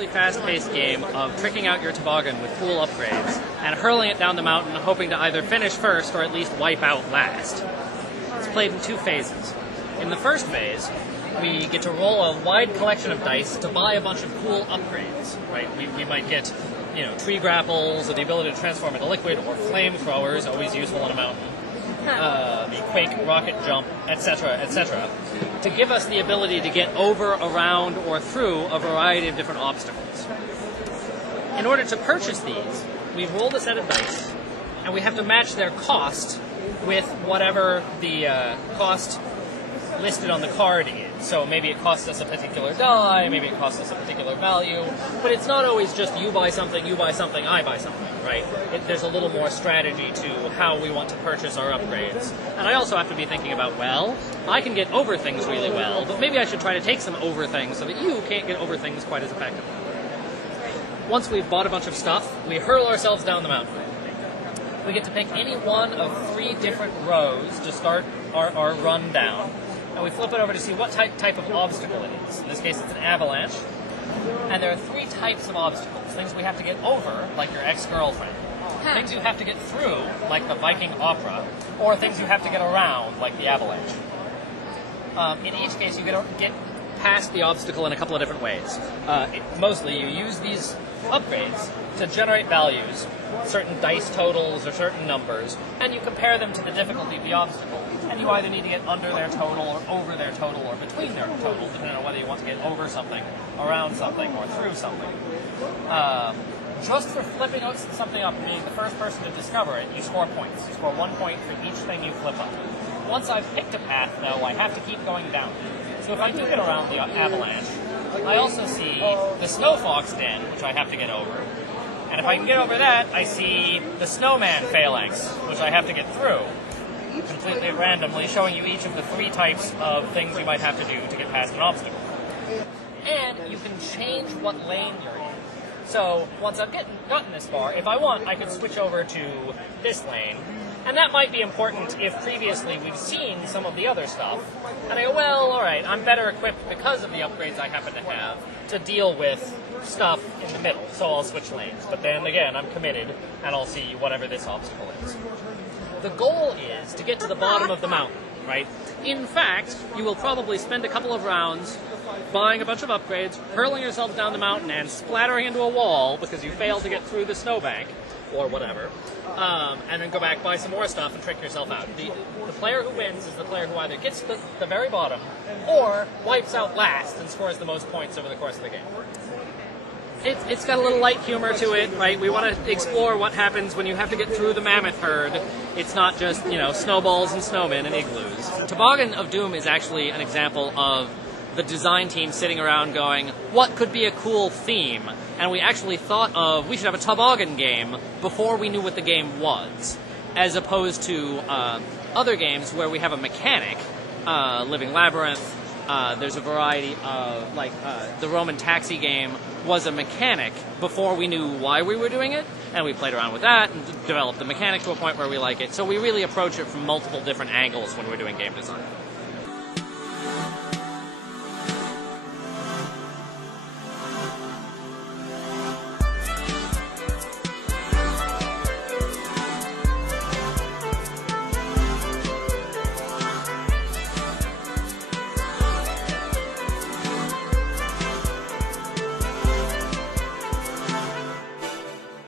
fairly fast-paced game of tricking out your toboggan with cool upgrades and hurling it down the mountain, hoping to either finish first or at least wipe out last. It's played in two phases. In the first phase, we get to roll a wide collection of dice to buy a bunch of cool upgrades. Right? We might get, tree grapples, or the ability to transform into liquid, or flamethrowers, always useful on a mountain. The quake, rocket jump, etc., to give us the ability to get over, around, or through a variety of different obstacles. In order to purchase these, we've rolled a set of dice, and we have to match their cost with whatever the cost listed on the card is. So maybe it costs us a particular die, maybe it costs us a particular value, but it's not always just you buy something, I buy something, right? There's a little more strategy to how we want to purchase our upgrades. And I also have to be thinking about, well, I can get over things really well, but maybe I should try to take some over things so that you can't get over things quite as effectively. Once we've bought a bunch of stuff, we hurl ourselves down the mountain. We get to pick any one of 3 different rows to start our run down. And we flip it over to see what type of obstacle it is. In this case, it's an avalanche. And there are 3 types of obstacles. Things we have to get over, like your ex-girlfriend. Things you have to get through, like the Viking opera. Or things you have to get around, like the avalanche. In each case, you get past the obstacle in a couple of different ways. Mostly, you use these upgrades to generate values, certain dice totals or certain numbers, and you compare them to the difficulty of the obstacle. And you either need to get under their total or over their total or between their total, depending on whether you want to get over something, around something, or through something. Just for flipping something up and being the first person to discover it, you score points. You score 1 point for each thing you flip up. Once I've picked a path, though, I have to keep going down. So if I do get around the avalanche, I also see the Snow Fox Den, which I have to get over. And if I can get over that, I see the Snowman Phalanx, which I have to get through, completely randomly, showing you each of the 3 types of things you might have to do to get past an obstacle. And you can change what lane you're in. So once I've gotten this far, if I want, I could switch over to this lane. And that might be important if previously we've seen some of the other stuff. And I go, well, alright, I'm better equipped because of the upgrades I happen to have to deal with stuff in the middle, so I'll switch lanes. But then again, I'm committed, and I'll see whatever this obstacle is. The goal is to get to the bottom of the mountain, right? In fact, you will probably spend a couple of rounds buying a bunch of upgrades, hurling yourself down the mountain, and splattering into a wall because you failed to get through the snowbank, or whatever, and then go back, buy some more stuff, and trick yourself out. The player who wins is the player who either gets to the very bottom, or wipes out last and scores the most points over the course of the game. It's got a little light humor to it, right? We want to explore what happens when you have to get through the mammoth herd. It's not just, snowballs and snowmen and igloos. Toboggons of Doom is actually an example of the design team sitting around going, what could be a cool theme? And we actually thought of, we should have a toboggan game before we knew what the game was, as opposed to other games where we have a mechanic, Living Labyrinth. There's a variety of, the Roman Taxi game was a mechanic before we knew why we were doing it, and we played around with that and developed the mechanic to a point where we like it. So we really approach it from multiple different angles when we're doing game design.